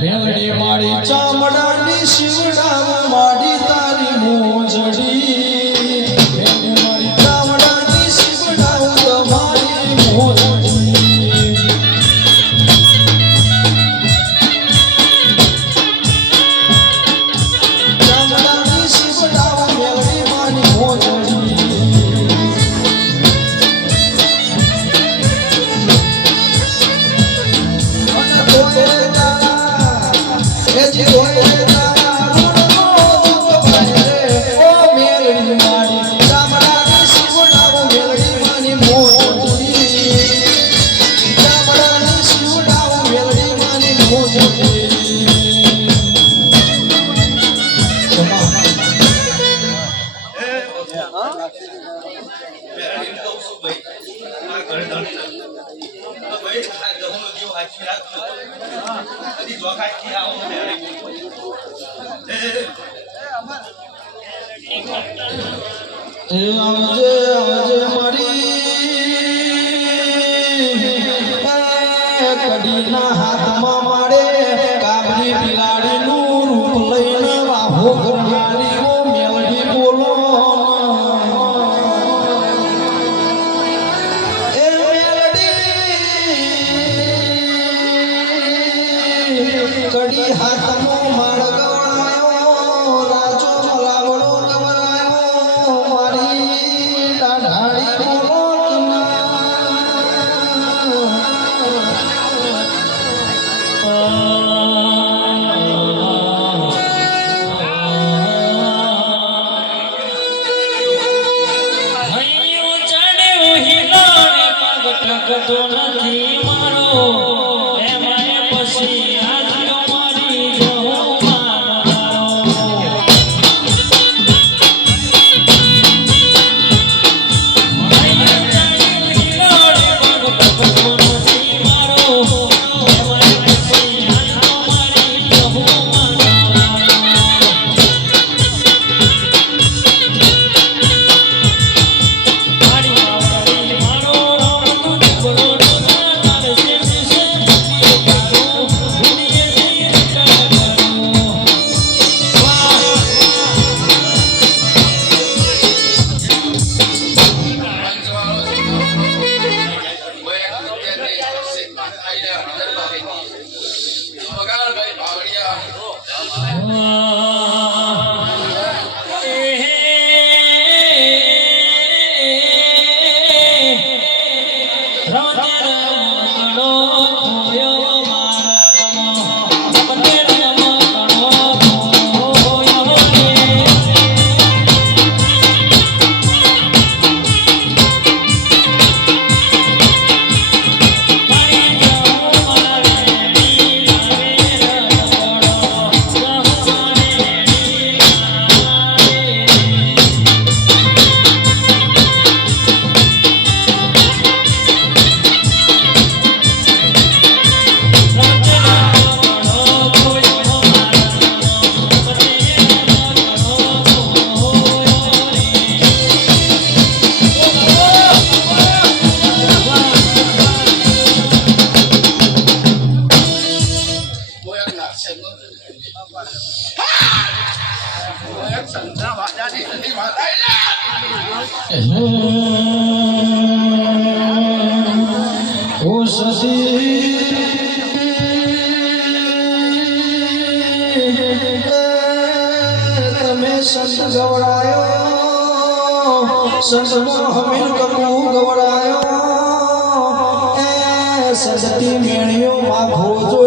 મેલડી મારી ચામડાની શિવડાવ માડી તારી મોજડી મેલડી મારી ચામડાની શિવડાવ તમારી મોજડી ચામડાની શિવડાવ મેલડી મારી મોજડી કડીના હાથમાં મારે કાબરી બિલાડીનું રૂપ લઈને વાહો કરનારીઓ મેલડી બોલો એ મેલડી કડી હાથમાં માર ગવડાયો રાજો મલાવડો ગવરાયો મારી દાઢાડી બોલો ઓ સતી તમે સંત ગવડાયો સંતનો હમીર કપૂ ગવડાયો એ સદતી મેણિયો માં ભોજો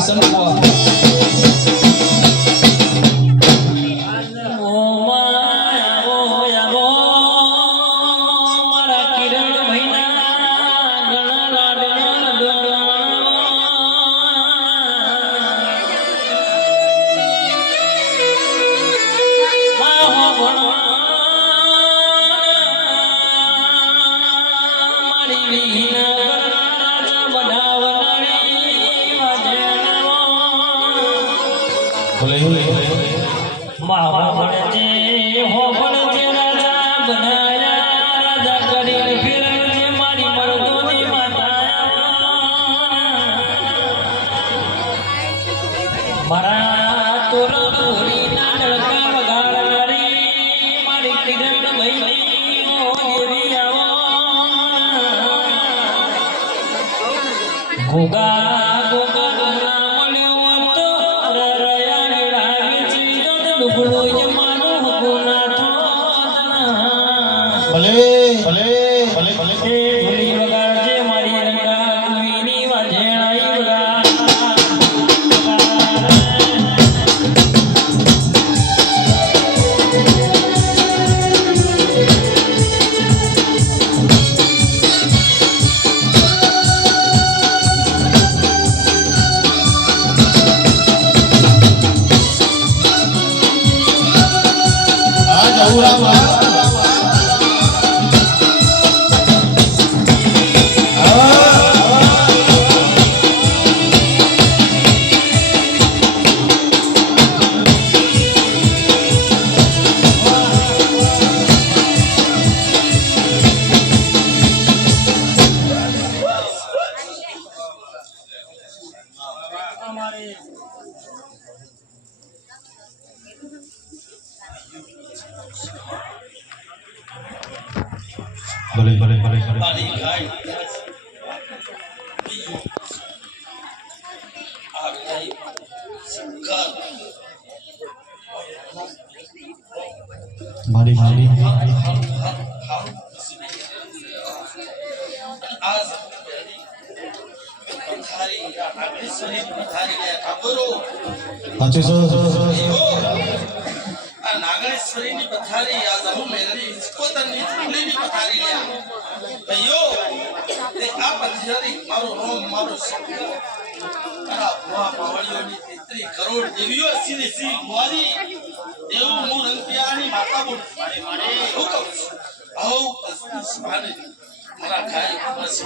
બાકી સંતવા મારી મારી સાચું આ નાગણેશ્વરીની પથારી આ જહુ મેલની કોતરની ફૂલીની પથારી લ્યા ભાઈઓ તે આ પથારી મારો રોમ મારો શંકર અરા ભુવા પાવળીઓની 33 કરોડ દેવીઓ સીધી સી ગુવારી દેવ મુ રંગપિયાની માતા બોલ મારે હુકમ આવો સ્વાને મારા ખાય બસ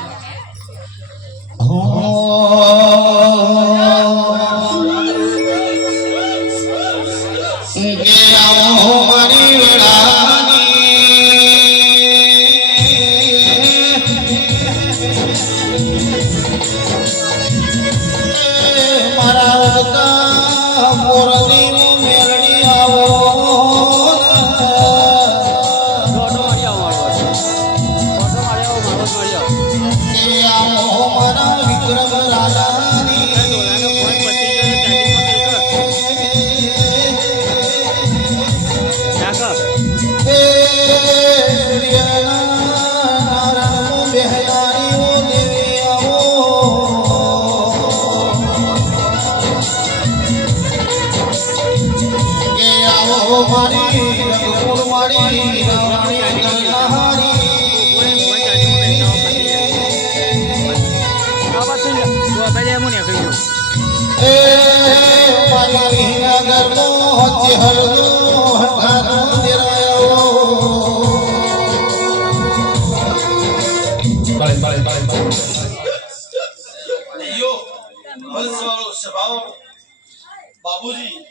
બાબુજી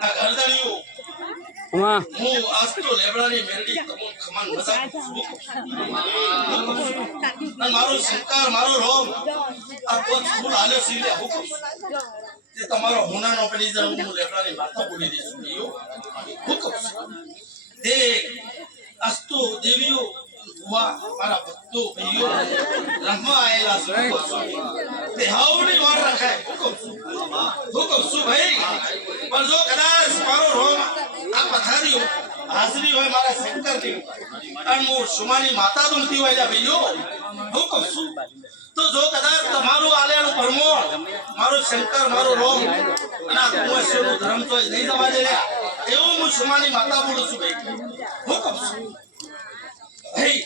આ ઘરદાણીઓ હું આજ તો લેબડાની મેરડી તમોન ખમાન મજા મારો સરકાર મારો રોમ આ તો ફૂલ આલ્યો સીલે હુકમ તે તમારો હોનાનો પડી જાય હું લેબડાની માથા બોલી દઈશું યો હુકમ તે અસ્તો દેવીઓ હુઆ મારા ભક્તો ભાઈઓ રમવા આયેલા છે તે હાવની વાર રખાય હુકમ શું ભાઈ પણ જો કદાચ મારો રોમ આ પથારીઓ હાજરી હોય મારા શંકરની અને મો સુમાની માતા દુમતી હોય ભાઈઓ હુકમ શું તો જો કદાચ તમારું આલેલું પરમોળ મારો શંકર મારો રોમ અને આ કુંવરશ્રીનો ધર્મ તો નહીં જવા દે એવું હું સુમાની માતા બોલું છું ભાઈ હું કહું છું ભાઈ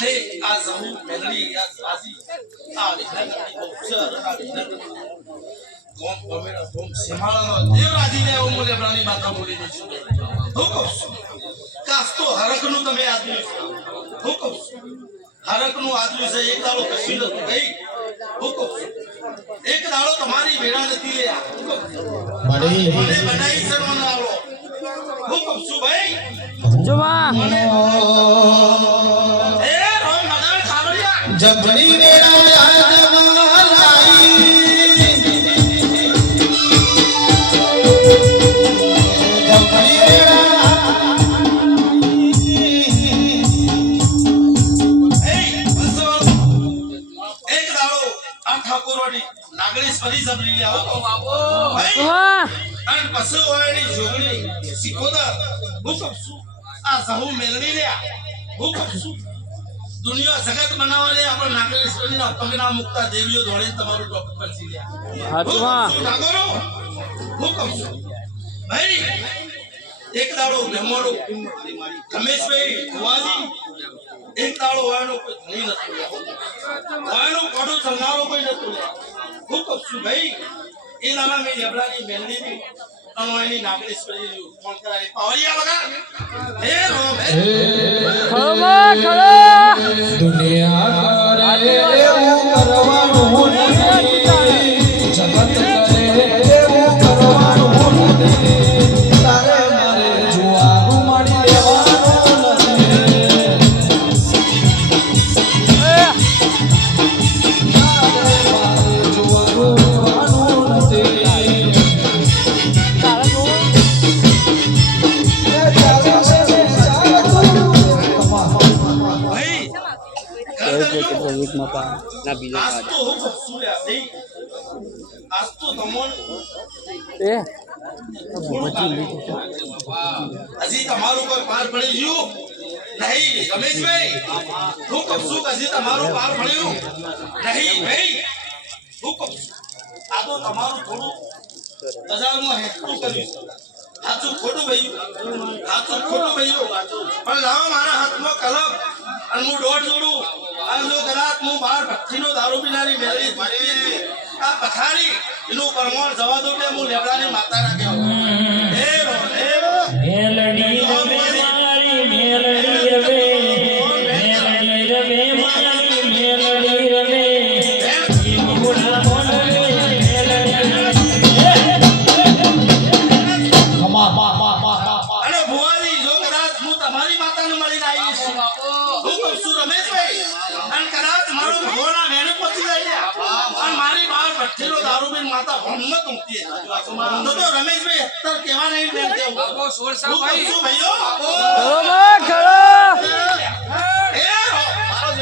હે આ સમૂહ મેલડી આ સાસી આ વિધાનની બહુચર આ વિધાન કોમ પમેરા કોમ સિમાળાનો દેવરાજીને એવું હું લેબડાની માતા બોલી દઉં છું હું કહું છું કાસ તો હરખનું તમે આદમી હું કહું છું હરકનું આદમી છે એક દાડો કશી નતું ભાઈ હુકમ એક દાડો તમારી વેળા નથી લે મને બનાવી શરમનો આવો હુકમ શું ભાઈ જોવા મને એ રોય મગન ખાવડિયા જબડી વેળા યાદમાં લાઈ જબડી વેળા એક દાડો આ ઠાકોરવાડી નાગણી ફરી જબરી લે આવો ભાઈ જોવા અને પશુ વાળી જોગણી સિકોદર હુકમ શું આ સહુ મેલવી લે હુકમ શું દુનિયા જગત બનાવવા લે આપણે નાગેશ્વરીના પગના મુક્તા દેવીઓ દોડીને તમારું ટોપ પર છી લે હાથમાં ઠાકોરો હુકમ શું ભાઈ એક દાડો બ્રહ્મણો રમેશભાઈ ભુવાજી એક દાડો વાયનો કોઈ ધણી નથી વાયનો કોડો સંગારો કોઈ નતું હુકમ શું ભાઈ એ નાના મેં લેબડાની મેલડીની અનવાયની નાગેશ્વરી ફોન કરાવી પાવરિયા વગર હે રોમ હે ખળમાં ખળો દુનિયા કરે એવું કરવાનું નથી જગત કરે એવું કરવાનું નથી તારે મારે જુવારું માડી લેવાનું નથી તારે મારે જુવારું લેવાનું નથી તારા જોવા એ ચાલે છે ભાઈ વીકમાં પા ના બીજા આજ તો હુકમ સુર્યા ભાઈ આજ તો તમોન એ હજી તમારું કોઈ પાર પડી ગયું નહીં રમેશભાઈ હુકમ શું હજી તમારું પાર પડ્યું નહીં ભાઈ હુકમ આ તો તમારું થોડું બજારમાં હેઠું કર્યું સાચું ખોટું ભાઈ સાચું ખોટું ભાઈ પણ લાવો મારા હાથમાં કલમ અને હું દોઢ જોડું અને જો કદાચ હું બહાર ભઠ્ઠીનો દારૂ પીનારી મેળવી ભરી આ પથારી એનું પરમોણ જવા દો એટલે હું લેબડાની માતા રાખ્યો હે રો હે રો. મેલડી રવે મારી મેલડી રવે મેલડી રવે મારી મેલડી રવે ઈમુડા મોનવે અને ભુવાજી જો કદાચ હું તમારી માતાને મળીને આવી છું હું કહું છું રમેશભાઈ અને કદાચ મારો ભગવાના વેણ પહોંચી જાય અને મારી બહાર ભઠ્ઠીનો દારૂ પીને માતા ભમત મૂકતી તો રમેશભાઈ અત્યારે કેવા નહીં બેન દેવું હું કહું છું ભાઈઓ ખળમાં ખળો એ રો,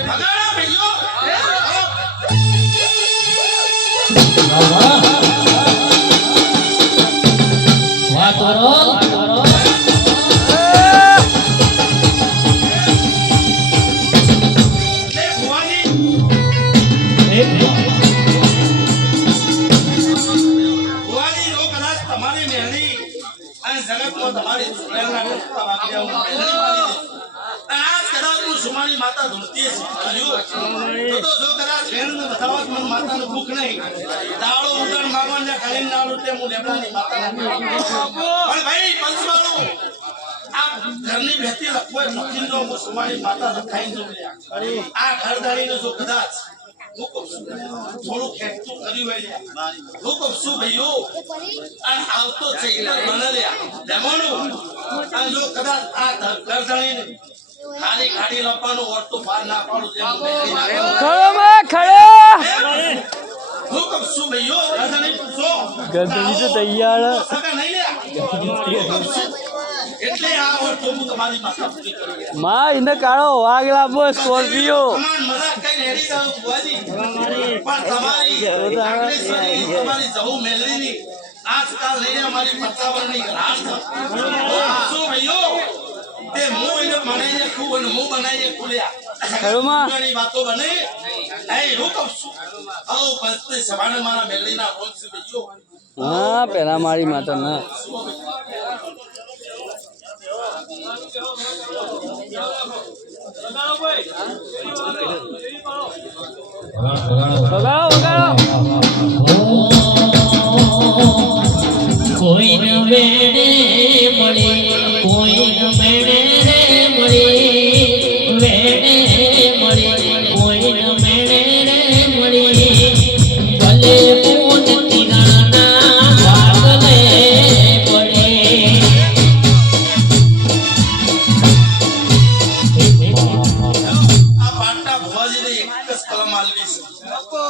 ભગાડા ભાઈઓ એ રો. એટલે ભુવાજી ભુવાજી જો કદાચ તમારી મહેંદી અને જગતમાં તમારી સુરેલના રસ્તા વાગ્યા હું મહેંદી મારી દઈશ. અને આજ કદાચ હું સુમાની માતા ધૂળતી શીખ્યું તો જો કદાચ વેણનું બતાવત મને માતાનું ભૂખ નહીં દાળો ઉગણ માગવાને ખાઈને ના લૂટે હું લેબડાની માતાને પણ ભાઈ પંચવાળું આ ઘરની બેઠી લખવાય લખીને જો હું સુમાની માતા લખાઈને જો આ ઘરદારીને જો કદાચ હું કહું છું, થોડું ખેંચતું કર્યું હોય લ્યા. હું કહું છું ભાઈઓ અને આવતો છે એટલે મને લ્યા લેવાનું અને જો કદાચ આ ઘરદારીને ખાલી ખાડી લપવાનું વર્તો પાર ના પાડું તેમ મેળવી નાખો. ખળમાં ખળો હું કહું છું ભાઈઓ ઘરદારી પૂછો ગરદની તો તૈયાર સગા નહીં લ્યા. હું કહું છું, એટલે આ વર્તો હું તમારી માતા પૂરી કરું લ્યા. માં એને કાળો વાઘ લાવો સ્કોર્પિયો તમાર મજાક કઈ રેડી જાવ બુઆજી પણ તમારી નાગેશ્વરી તમારી જહુ મેલડીની આજકાલ લઈને અમારી 55 ની રાત શું ભાઈઓ તે હું એને બનાવીને ખૂબ અને હું બનાવીને ખુલ્યા ખરુમાં? દુનિયાની વાતો બને નહીં હું કહું છું આવો પંચની સવારે મારા મેલડીના વંશ બીજો હા પેલા મારી માતા ના વગાડો વગાડો કોઈ ન વેડે મળી કોઈ ન મેળે રે મળી વેડે મળી કોઈ ન મેળે રે મળી ભલે પૂન તીરાના ભાગલે પડે આ પાટા ભુવાજીને એક જ કલમ આલવી છે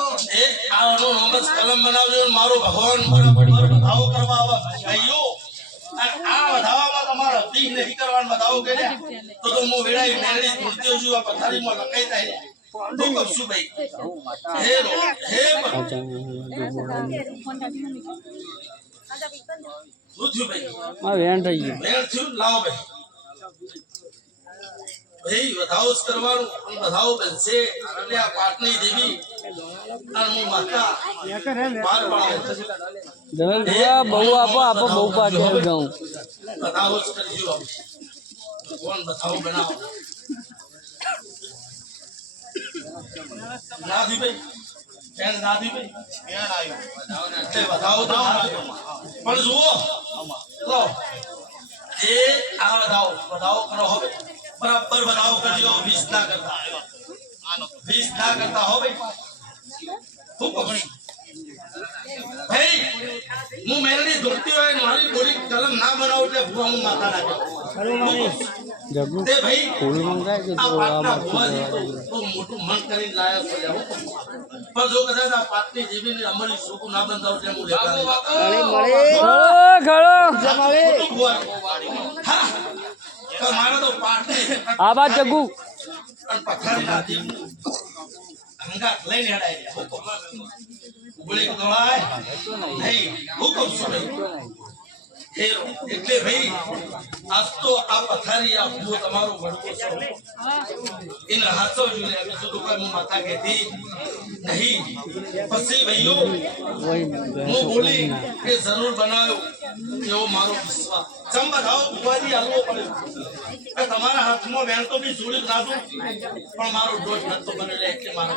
એક આનો નોમસ કલમ બનાવજો અને મારો ભગવાન વધાવો કરવા આવા ભાઈઓ અને આ વધાવામાં તમારા અભિગ નહીં કરવાનું વધાવો કે તો હું વેળાઈ મેળવી મૂર્તિઓ છું આ પથારીમાં લખાઈ જાય હું કહું છું ભાઈ હે રો હે શું થયું ભાઈ મારે વેણ થઈ ગયું વેળ થયું લાવો ભાઈ ભાઈ વધાવો જ કરવાનું અને વધાવો બનશે એટલે આ પાટની દેવી અને હું માતા પાર પાડે જમેલ ભુવા બહુ આપો આપો બહુ પાકે જાઉં વધાવો જ કરજો કોણ વધાવો બનાવો નાથી ભાઈ બેન નાથી ભાઈ બેન આવ્યો એટલે વધાવો તો પણ જુઓ લો એ આ વધાવો કરો હવે બરાબર વધાવો કરજો 20 ના કરતા 20 ના કરતા હો ભાઈ હું કહું છું ભાઈ હું મેરડી ધોતી હોય ને મારી બોલી કલમ ના બનાવું એટલે ભૂવા હું માતા ના કરું જગુ તે ભાઈ ફૂલ મંગાય કે આ તો આ પાટના મસ્ત ભુવાજી તો મોટું મન કરીને લાયક છે હું કહું પણ જો કદાચ આ પાટની જીવીને અમલી સોકું ના બંધાવ એટલે હું લેતા હા તો મારે તો પાટની આ બાત જગુ અને પથારી નાથી અંગાત લઈને હેડાય હુકમ ઉબળી દોડાય નહીં હુકમ સુને હેરો એટલે ભાઈ આજ તો આ પથારી આ ભૂ તમારો વડવો છે એના હાથો જોઈને અમે તો કોઈ હું માતા કહેતી નહીં પછી ભાઈઓ હું બોલી કે જરૂર બનાવ્યો એવો મારો વિશ્વાસ ચમ બધાઓ ભુવાજી હાલવો પડે તમારા હાથમાં વેણ તો બી જોડી નાખું પણ મારો દોષ નતો બનેલો એટલે મારો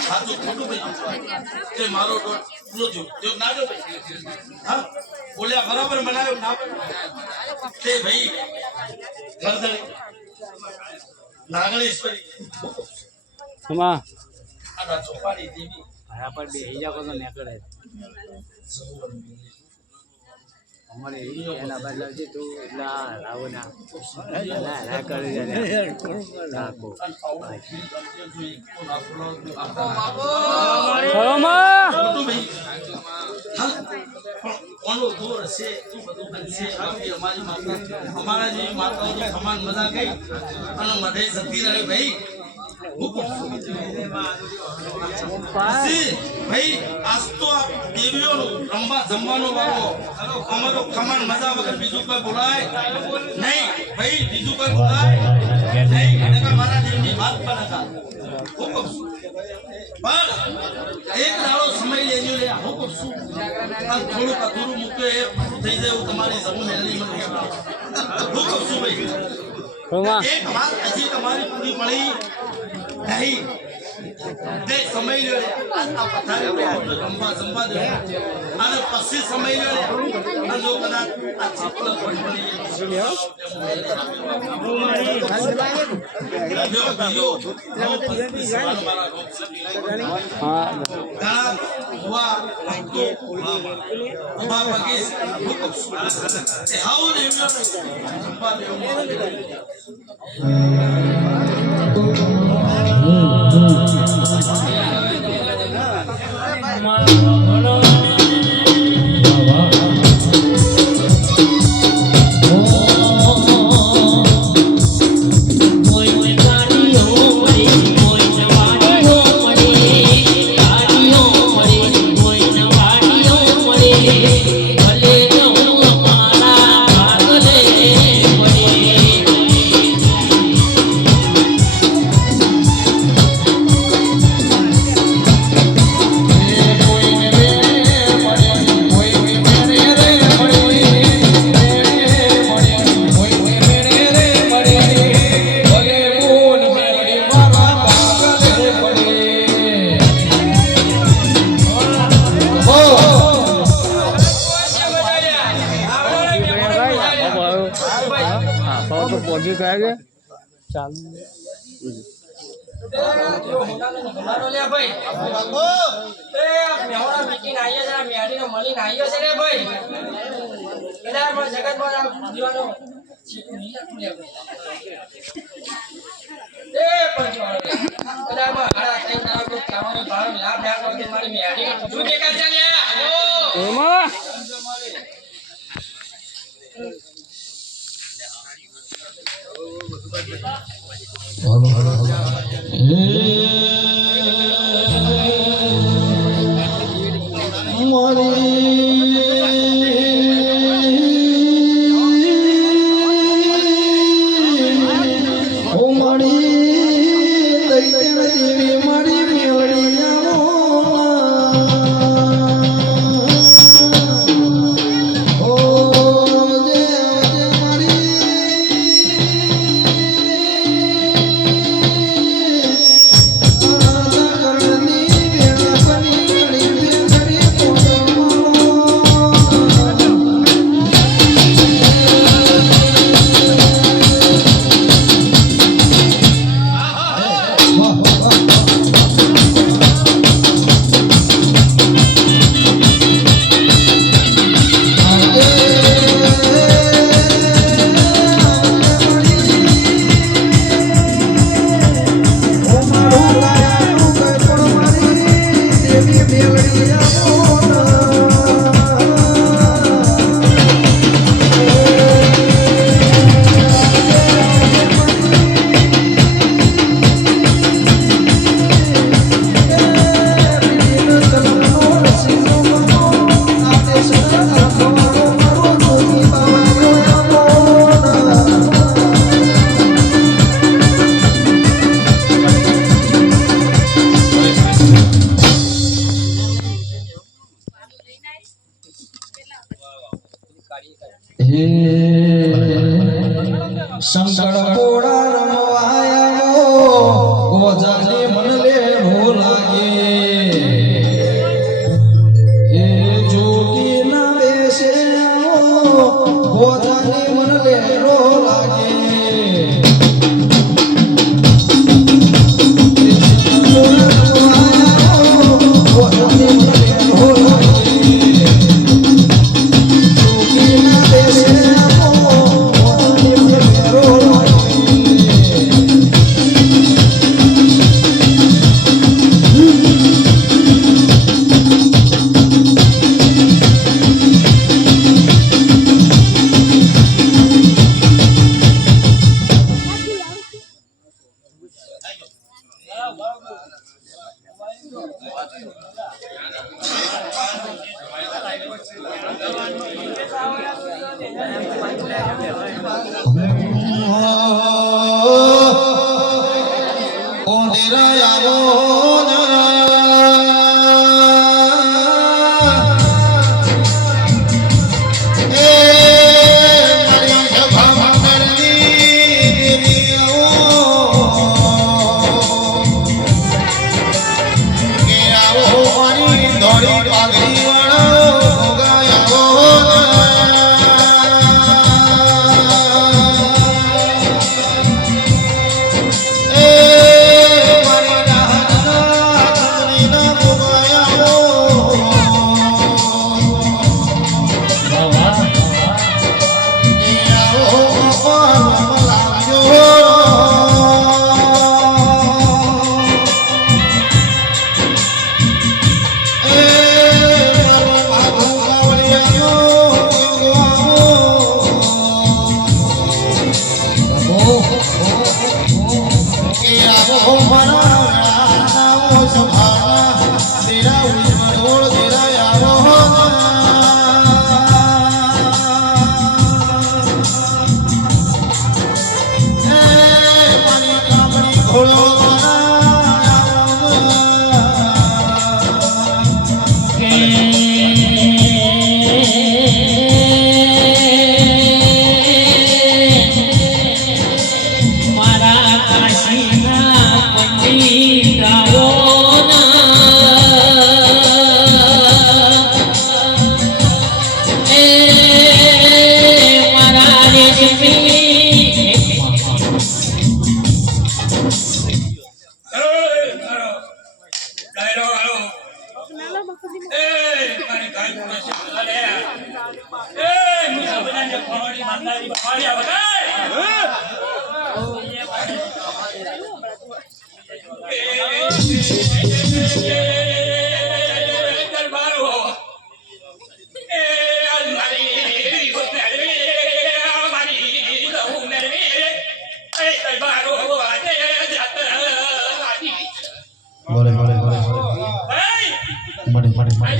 સાચું ખોટું ભાઈ કે મારો દોષ પૂરો થયો ના જો ભાઈ હા બોલ્યા બરાબર બનાવ્યો ના તે ભાઈ ગરદણી નાગણેશ્વરી હમા આના ચોપાડી દેવી આયા પર બેહી જા કો તો નીકળે અમારે એના બદલા છે તું એટલા લાવો ના ના કરી જાય રાખો હમા ખોટું ભાઈ હા પણ કોનો દૂર છે તું બધું બનશે આવી અમારી માતા અમારા જેવી માતાઓ તો સમાન મજા ગઈ અને મધે જતી રહે ભાઈ ભાઈ આજ તો આ દેવીઓનો રંબા જમવાનો વાળો અમારો ખમાન મજા વગર બીજું કોઈ બોલાય નહીં ભાઈ બીજું કોઈ બોલાય નહીં અને મારા દેવની વાત પણ હતા હુકમ પણ એક દાડો સમય લેજો લે હુકમ શું અને થોડું અધૂરું મૂક્યો એ પૂરું થઈ જાય એવું તમારી જમીન મેળવી મને હુકમ શું ભાઈ હમા એક વાત હજી તમારી પૂરી પડી નહીં તે સમય લે આ પથારી રંબા જમવા દે અને પછી સમય લે અને જો કદાચ આ ચિત્ર પડી હા ઘણા ભુવા ભક્તો ઉભા પગીસ હુકમ એ હાઉ ને એમનો રંબા દેવ ભલે પહોંચી ગયા કે ચાલુ એમાં શંકર કોડા રમવાયા ગોજાને મન લેણો લાગે એ જોગી ના બેસે ગોજાને મન લેણો લાગે મારી બોલે બોલે બોલે મળે મળે મળે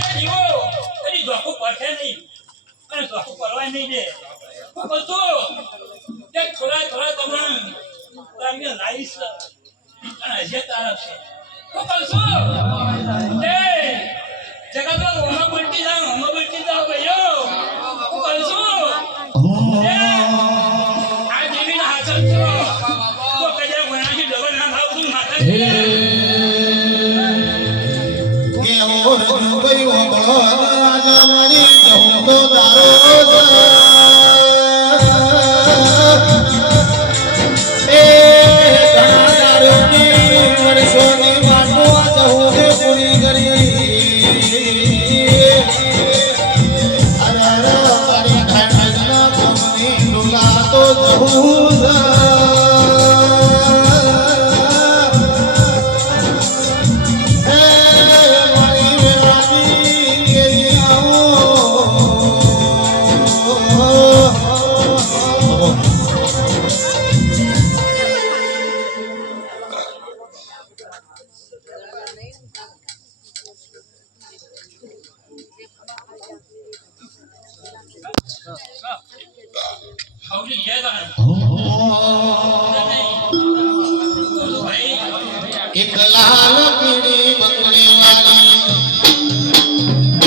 एक लाल पीली बंगड़ी वाली,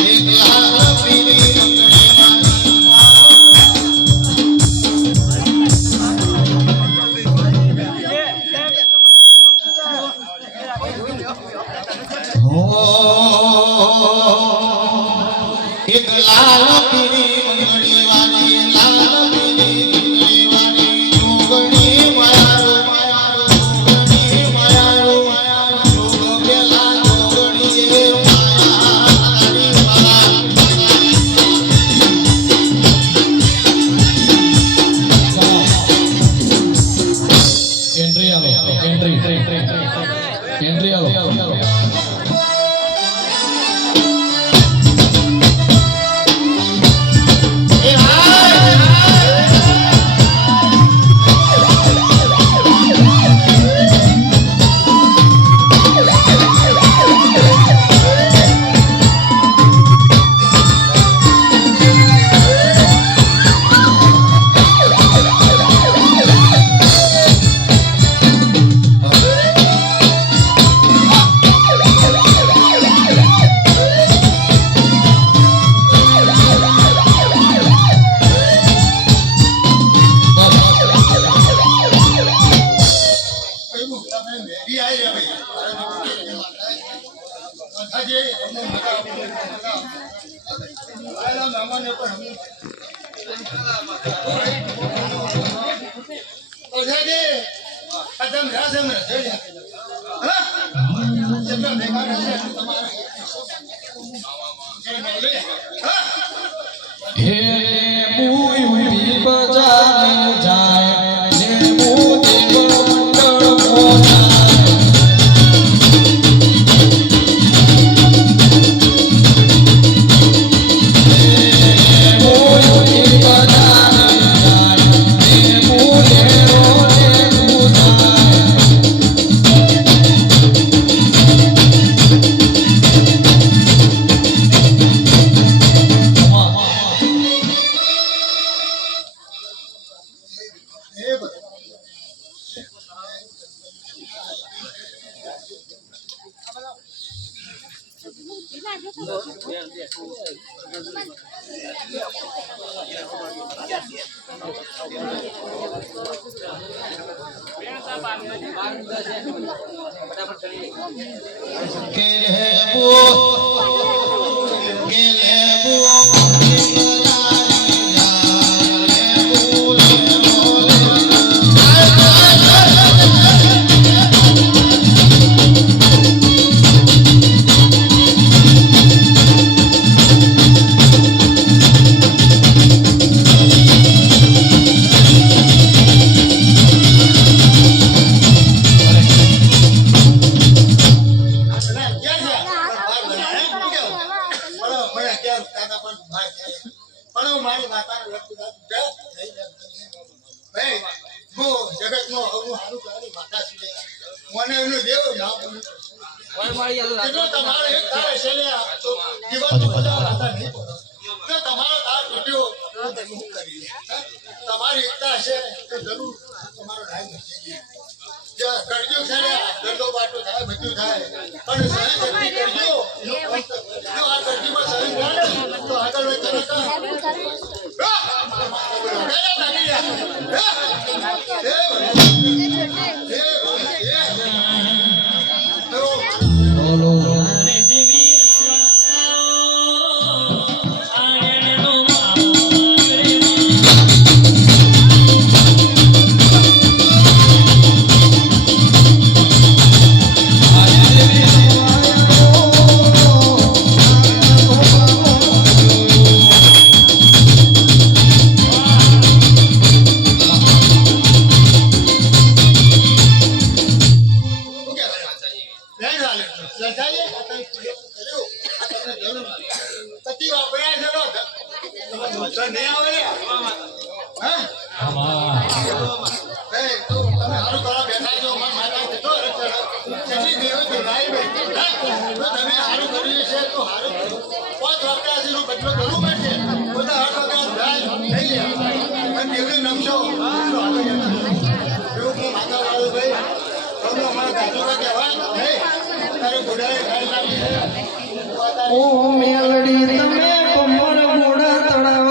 एक लाल पीली बंगड़ी एक लाल पीली बंगड़ी वाली, लाल पीली बंगड़ी वाली, जोगणी मायारो मायारो, जोगणी मायारो मायारो, जोग बेला जोगणी ये माया तारी वाला। एंट्री आलो एंट्री आलो हे मुई बजाने जाए ने मोदी मंडल मोजाए मुई बजाने जाए ने मोदी रोने गुजाए માતા પણ ભાઈ પણ હું મારી માતાને વ્યક્ત કરું ભાઈ હું જગતનો હું હારું કરાવી માતા છું મને એનું દેવ ના બનું એટલો તમારો એક થાય છે ને તો જીવનનું બધા માતા નહીં પડો જો તમારો તાર તૂટ્યો તો તમે શું કરી તમારી એકતા હશે તો જરૂર તમારો ટાઈમ હશે જો કરજો છે ને ગરદો બાટો થાય બધું થાય પણ સહન શક્તિ કરજો જો આ કરજીમાં સહન થાય તો આગળ વધતા ઓ મેલડી તમે કમર ઘોડા તળાવ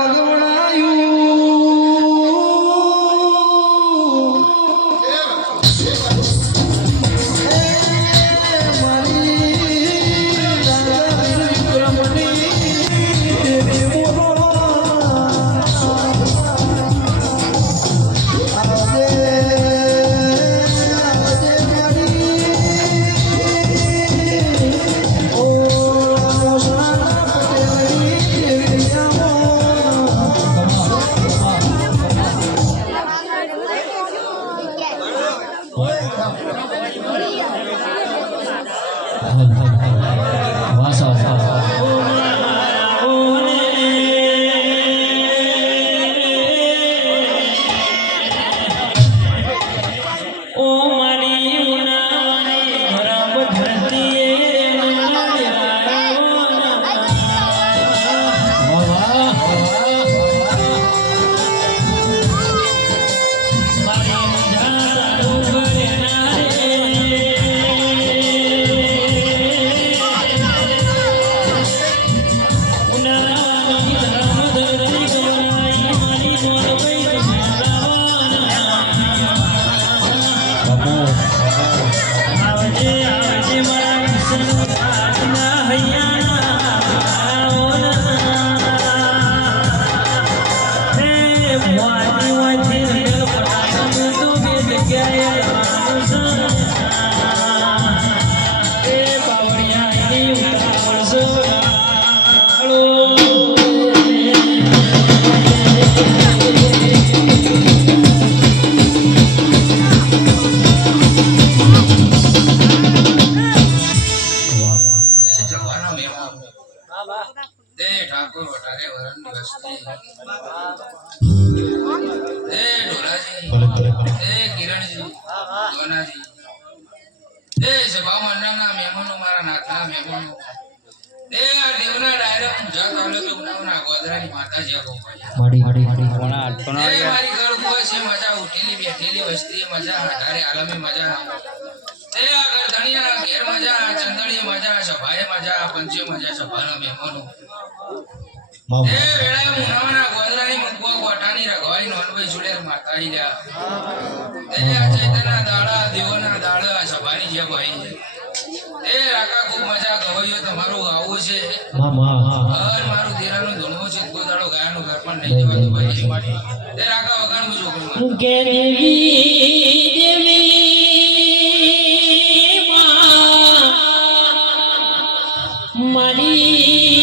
મારી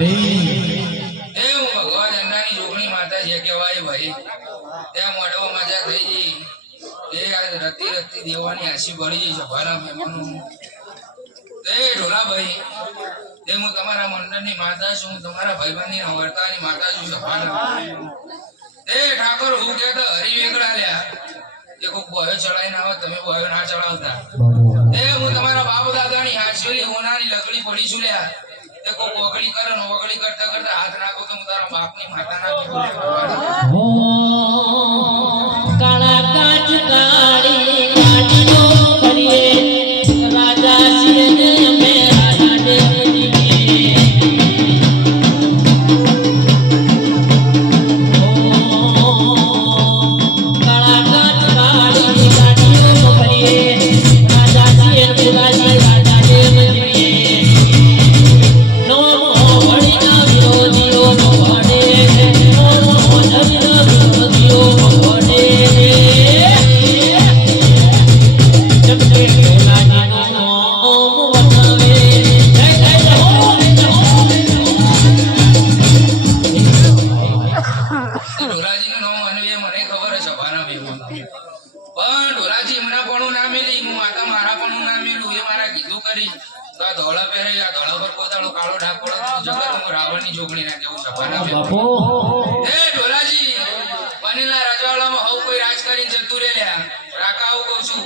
એ હું ભગવાન અંડાની જોગણી માતા જે કહેવાય ભાઈ ત્યાં મોઢો મજા થઈ ગઈ એ રતી રતી દેવાની આશી ભરી જઈ સભાના મહેમાનો એ ઢોલાભાઈ એ હું તમારા મંડળની માતા છું હું તમારા ભાઈબંધની વર્તાની માતા છું સભાના એ ઠાકોર હું કહેતો હરી વેગળા લ્યા એ કોઈ બોયો ચડાઈને આવે તમે બોયો ના ચડાવતા એ હું તમારા બાપ દાદાની હાચવેલી હોનાની લકડી પડી છું લ્યા એ કોઈ ઓગળી કરે ને ઓગળી કરતા કરતા હાથ નાખો તો હું તારા બાપની માતાના હો કાળા કાચ કાળી કાઢીઓ કરીએ રાજા સિંહને અમે રાજા દેવજીએ કાળા કાચ કાળી કાઢીઓ કરીએ રાજા સિંહ પુરાજી રાજા દેવજીએ નોમો વળીના વિરોધીઓ ભણે નોમો જગના વિરોધીઓ ભણે જગતે ઢોલાજીનો નોમ વટાવે જય જય હો ઢોલાજીનું નામ અનવે મને ખબર છે સભાના મહેમાનો પણ ઢોલાજી એમના પણ ના મેલી હું માતા મારા પણ ના મેલું એ મારા કીધું કરી તો આ ધોળા પહેરે આ ધોળા પર પોતાનો કાળો ડાક પડો જગત હું રાવણની જોગણી ના કેવું સભાના મહેમાનો એ ઢોલાજી બનેલા રજવાડામાં હવ કોઈ રાજ કરીને જતું રે લ્યા રાકા આવું કહું છું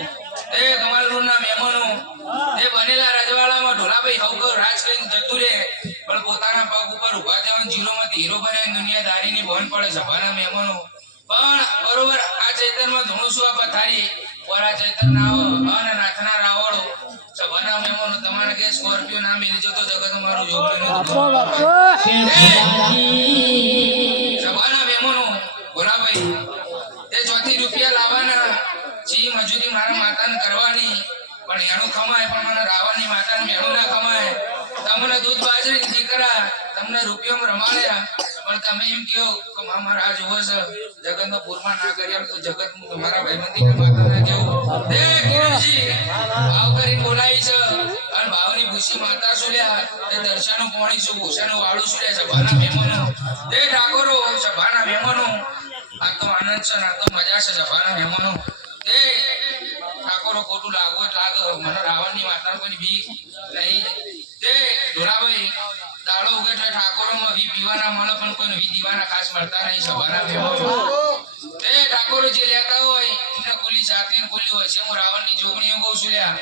એ કમાલરૂના મહેમાનો એ બનેલા રજવાડામાં ઢોલાભાઈ હવ કોઈ રાજ કરીને જતું રે પણ પોતાના પગ ઉપર ઉભા થવાના જીલોમાંથી હીરો બનાવીને દુનિયાદારીની બોન પડે સભાના મહેમાનો પણ બરોબર આ ચૈતનમાં ધૂણું આ પથારી ઓરા ચૈતર નાવ અને નાથના રાવળો સભાના મહેમાનો તમારે કે સ્કોર્પિયો ના મેલી જતો જગત મારું જોગીનું સભાના મહેમાનો ભોલાભાઈ એ ચોથી રૂપિયા લાવવાના ચી મજૂરી મારા માતાને કરવાની પણ એનું ખમાય પણ મને રાવાની માતાને મેણું ના ખમાય તમને દૂધ બાજરી દીકરા તમને રૂપિયામાં રમાડ્યા પણ તમે એમ કહો કે મારા આ જુઓ છે જગતનો પૂરમાં ના કર્યા તો જગત હું તમારા ભાઈબંધીના માતાને કેવું હે કિરણજી ભાવ કરીને બોલાવી છે અને ભાવની ભૂસી માતા સુલ્યા તે દર્શનો પોણી છું ભૂષાનું વાળું સુલ્યા સભાના મહેમાનો તે ઠાકોરો સભાના મહેમાનો આ તો આનંદ છે આ તો મજા છે સભાના મહેમાનો તે ઠાકોરો ખોટું લાગો લાગે મને રાવણની માતા કોઈ બીક નહીં તે ઢોલાભાઈ દાડો ઉગે એટલે ઠાકોરોમાં વી પીવાના મળે પણ કોઈ વી દીવાના ખાસ મળતા નહીં સભાના મહેમાનો તે ઠાકોરો જે લેતા હોય એમને કુલી જાતે કુલી હોય છે હું રાવણની જોગણી એમ કહું છું લ્યા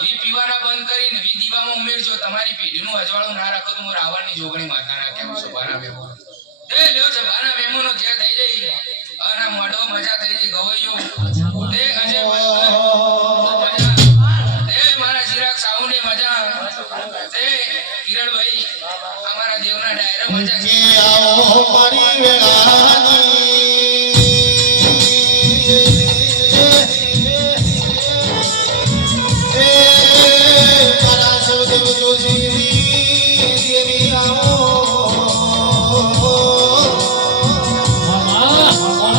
વી પીવાના બંધ કરીને વી દીવામાં ઉમેરજો તમારી પેઢીનું અજવાળું ના રાખો તો હું રાવણની જોગણી માતાના કેમ સભાના મહેમાનો તે લ્યો સભાના મહેમાનો જે થઈ જઈ અને મોઢો મજા થઈ જઈ ગવૈયું તે અજય મારા ચિરાગ સાઉની મજા તે કિરણભાઈ અમારા દેવના ડાયરા મજા કે આવો મારી વેળાની એ મારા સૌદેવ જોશીની દેવી આવો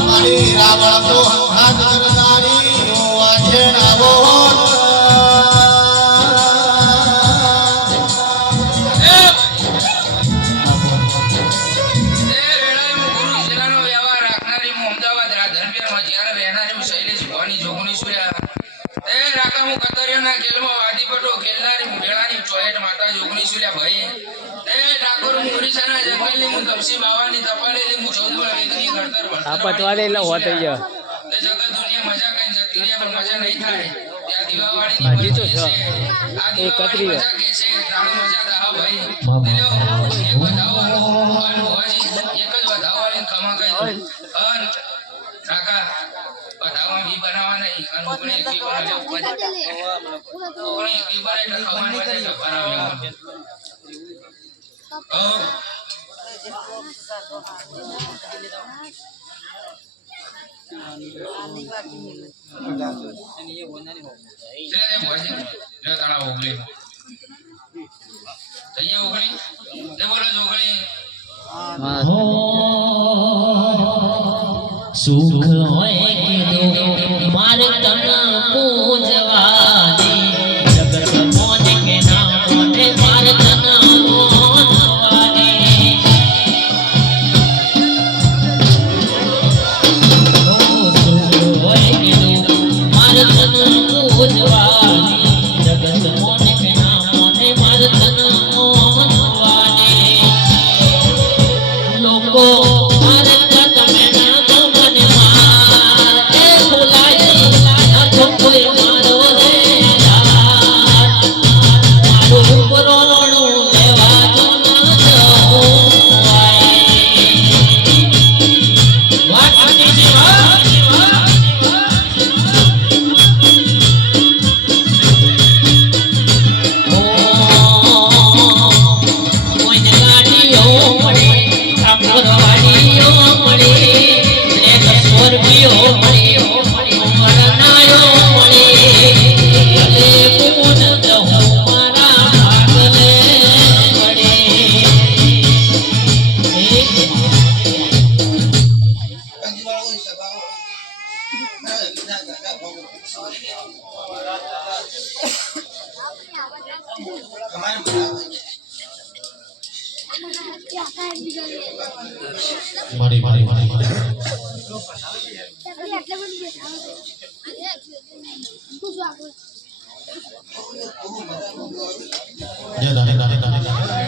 મારી રાવણ તો હંખા કરનારી વાજે આવો આ પતવાડે એટલે હો થઈ ગયો હજી તો છે એ કતરી સુખ હોય કીધું મારે તન પૂજવાની જગત મોને કે ના મોને મારે તન પૂજવાની મોરબીઓ મળ્યો વરનાયો મળે ભલે કોણ કહું મારા ભાગને મળે કંજવાળો સભાઓ ના દાદા ભગવાન તમારે બરાબર મારી મારી મારી જય દાદા દાદા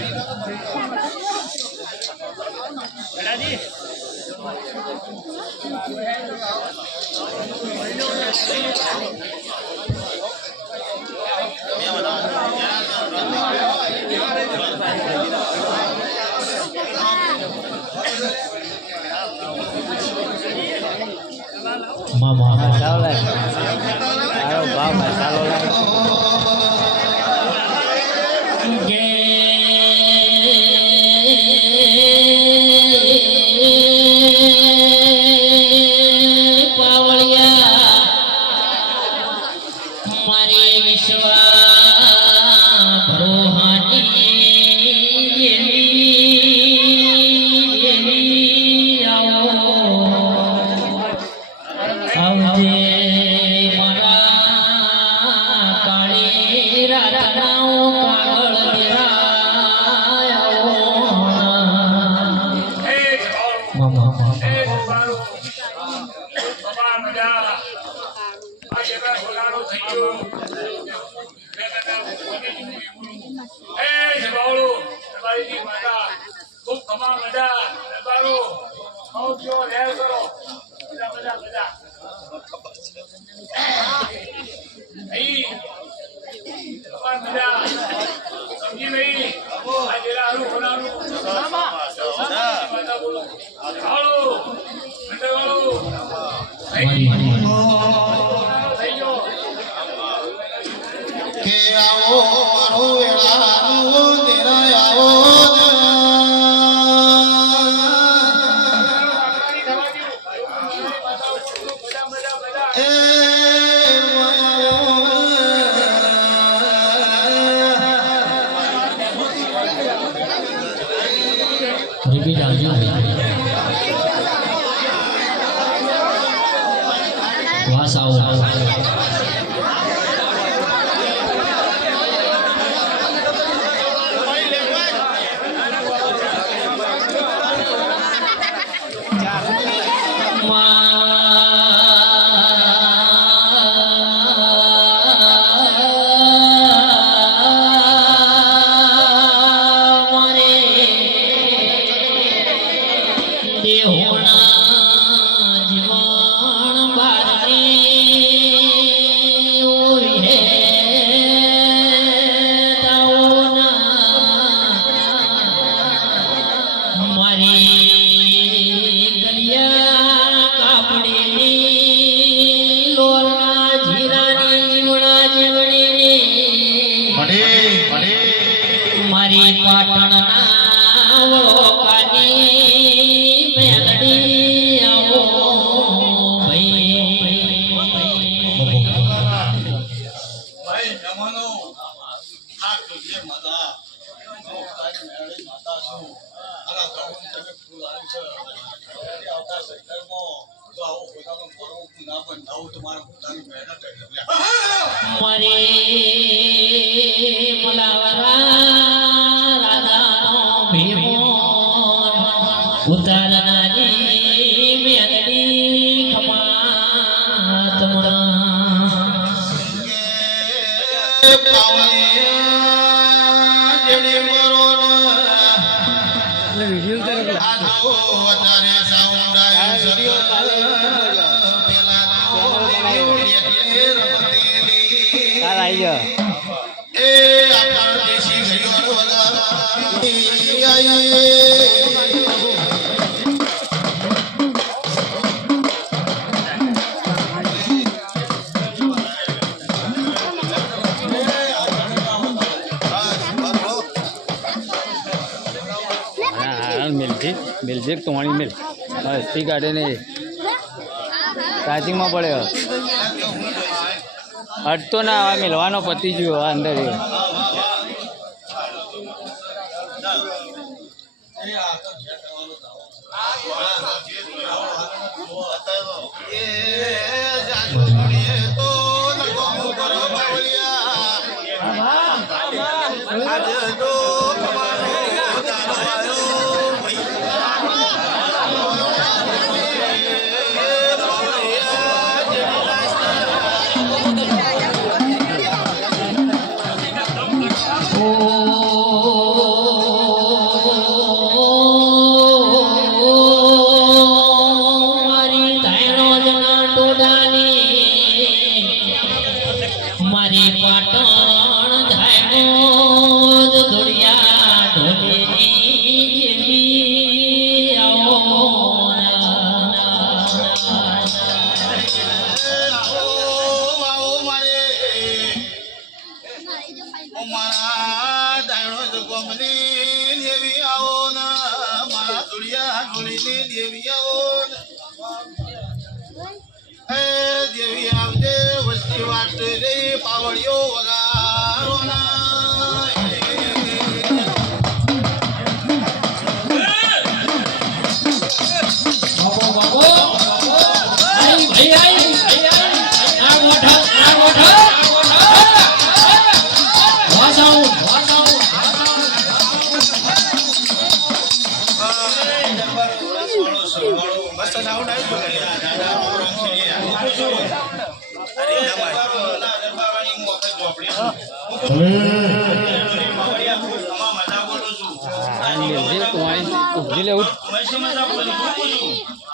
મામા ચાલો તારો ભાવ ચાલો કે આવો મારો વેળા આવો તેરા આવો મારી પાટણના વળોકાની મેલડી આવો ભાઈ મહેમાનો આ કુજે માતા તારી મેળી માતા છું આના ગાઉન તમે ફૂલ આવી છે આવતા સરકારમાં જો આવો પોતાનો કરવો ના બંધાવું તમારા પોતાની મહેનત એટલે મારી મલાવરા રાધાનો ભીમો ઉતારનારી મેલડી ખમાતમાં મિલ જીક તો વાણી મિલ મસ્તી કાઢે ને ચાર્જિંગમાં પડ્યો હટતો ના હવે મિલવાનો પતી ગયો આ અંદર એ મારી ધાયણો જના ટોડાની મારી પાટણ ધાયણો ધોળિયા ઢોલેની દેવી આવો દેવી આવજે વસ્તી વાત રે પાવડિયો વગારો બાબો બાબો આઈ ભાઈ આઈ આ મોઢા વાસાઉ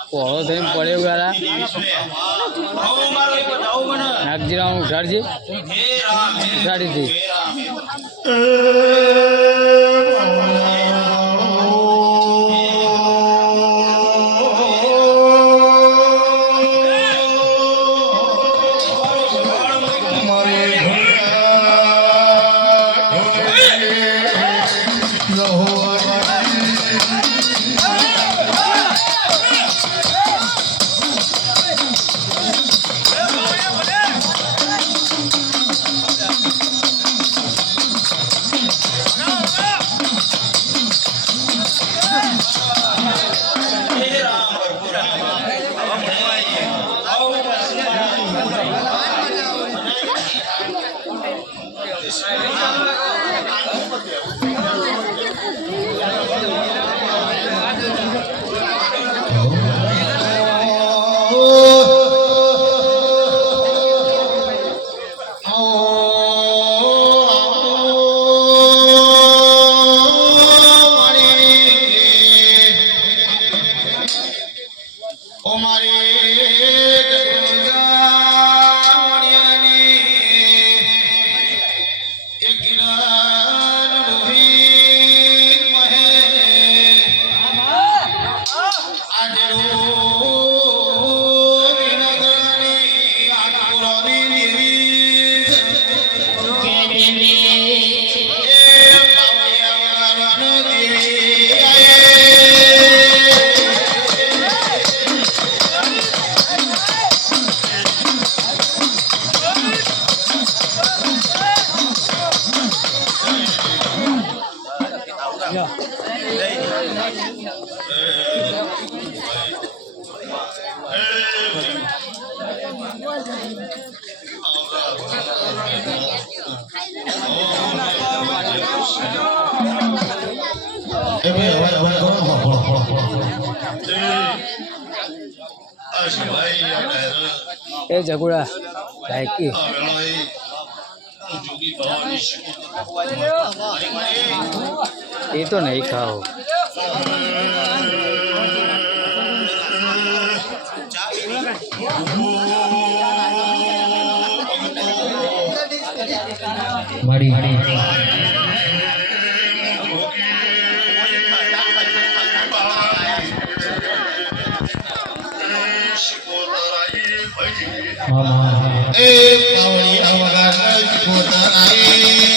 પોળો થઈને પડ્યો ગારા નાગજીરા ઉઠાડજે ઉઠાડી દે એ જગુડા લાયકી એ તો નહીં ખાઓ મારી એ પાવડી અવગાર કોતરાએ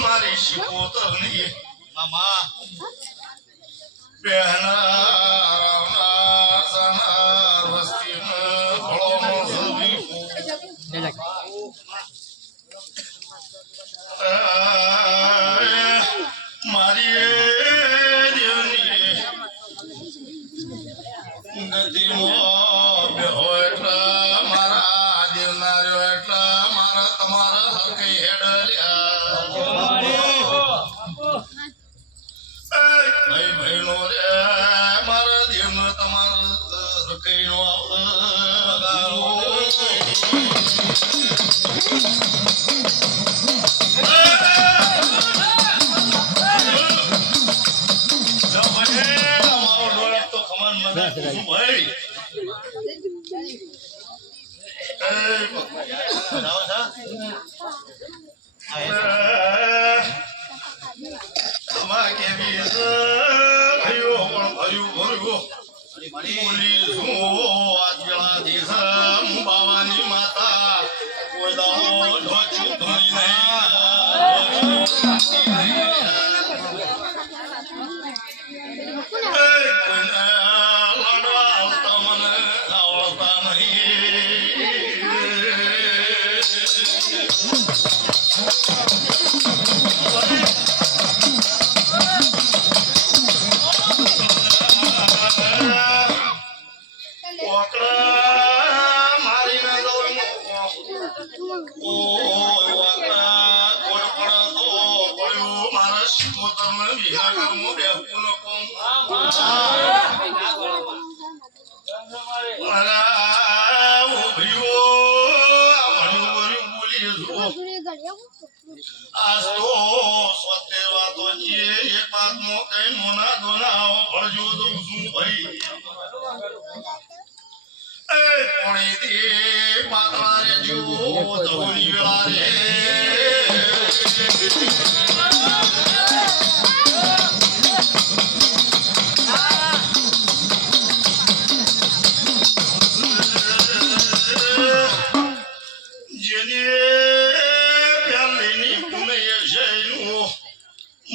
મારી શિકોતરની મામા બેહના સના વસ્તીમાં ફળોનો સવી મારી દેવની ગતિમાં બેહો એટલા મારા દેવના રહ્યો એટલા મારા તમારા હરકઈ હેડલ્યા ભાઈ ભાઈનો રે મારા દેવનો તમારા હરકઈનો બાવાની માતા કોઈ દાવો ઢોચી ધોઈ લાડવા આવતા મને આવડતા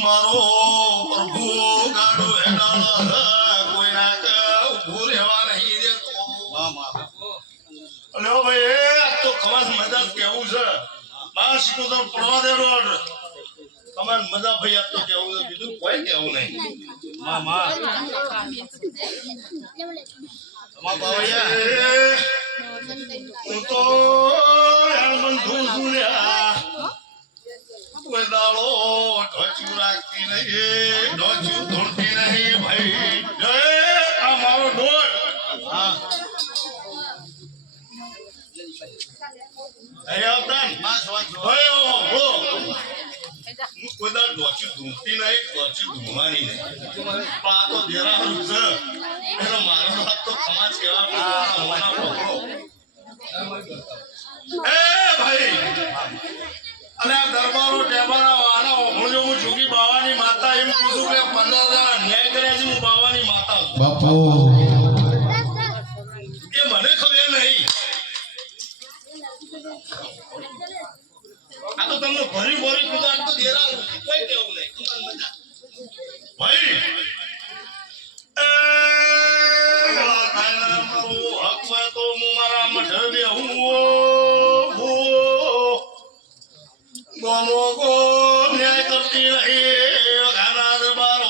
મારો પ્રભુ ગાડો હેડાળા કોઈના કે ઊભું રહેવા નહીં દેતો અલ્યો ભાઈ આ તો ખવાસ મજા કેવું છે બા શીખો તો પડવા દે રોડ તમાર મજા ભાઈ આ તો કેવું છે બીજું કોઈ કેવું નહીં મામા તમાર બાવળિયા હું તો યાર મન ધૂળ ધૂળ્યા કોઈ દાડો ઢોચું રાખતી નહીં ઢોચું ધોળતી નહીં ભાઈ જય આ મારો ઢોળ હા અરે બસ ભાઈ ઓ કોઈ દાડ ઢોચું ધૂળતી નહીં ઢોચું ધૂળવાની નહીં પણ આ તો દેરાનું છે એનો મારો હાથ તો સમાજ કેવા પકડો એ ભાઈ અને આ દરબારો ટેબાના વાના ઓળજો હું જોગી બાવાની માતા એમ પૂછું કે 15,000 ન્યાય કર્યા છે હું બાવાની માતા બાપુ એ મને ખબર નહીં આ તો તમને ભરી ભરી કુદાટ તો દેરા કોઈ કેવું નહીં તું મજા ભાઈ એ મારું હક હોય તો હું મારા મઢે બેહું ગોમો ગો ન્યાય કરતી નહીં ઘાના દરબારો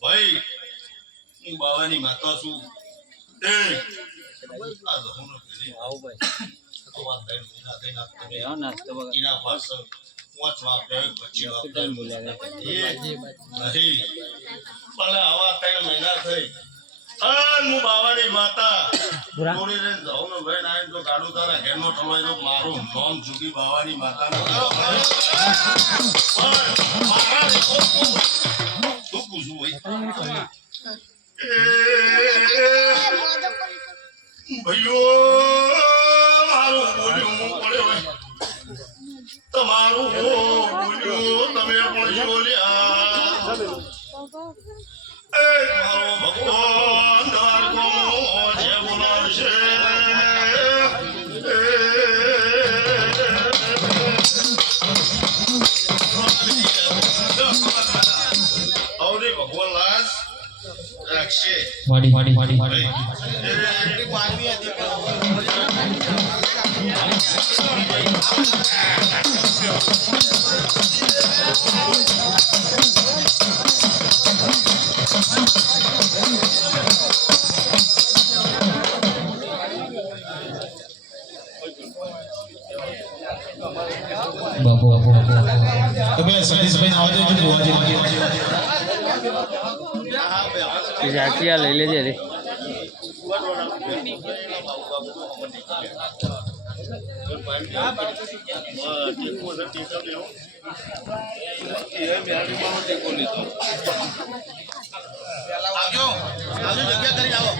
ભાઈ હું બાવાની માતા છું એના પાછળ પહોંચવા પછી પણ આવા 3 મહિના થઈ હું બાવાની માતા થોડી રે જાઉં ને ભાઈ ના તો ગાડું તારા ઘેરનો થવાય તો મારું નામ જુગી બાવાની માતા મારા શું પૂછું ભાઈઓ મારું બોલ્યું પડ્યો તમારું બોલ્યું તમે પણ બોલ્યા મારો ભગવાન દ્વારકો જે બોલાવશે અવરી ભગવાન લાજ રાખશે વાડી બાપુ તમે સતીશભાઈ આવજો જો ભુવાજી જાતિયા લઈ લેજે રે જગ્યા કરી આવો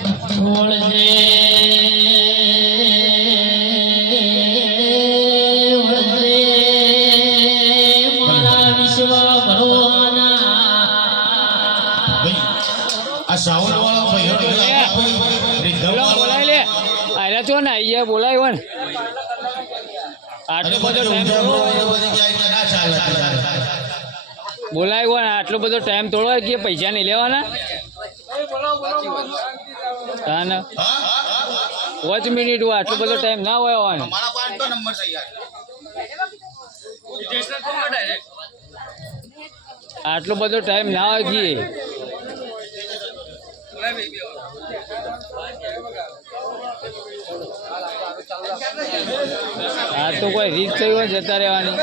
બોલાય ને આટલો બધો ટાઈમ બોલાય ને આટલો બધો ટાઈમ તોડવા કે પૈસા નહીં લેવાના હા ને 5 મિનિટ હોય આટલો બધો ટાઈમ ના હોય આવવાનો આટલો બધો ટાઈમ ના હોય કે આ તો કોઈ રીત થઈ હોય જતા રહેવાની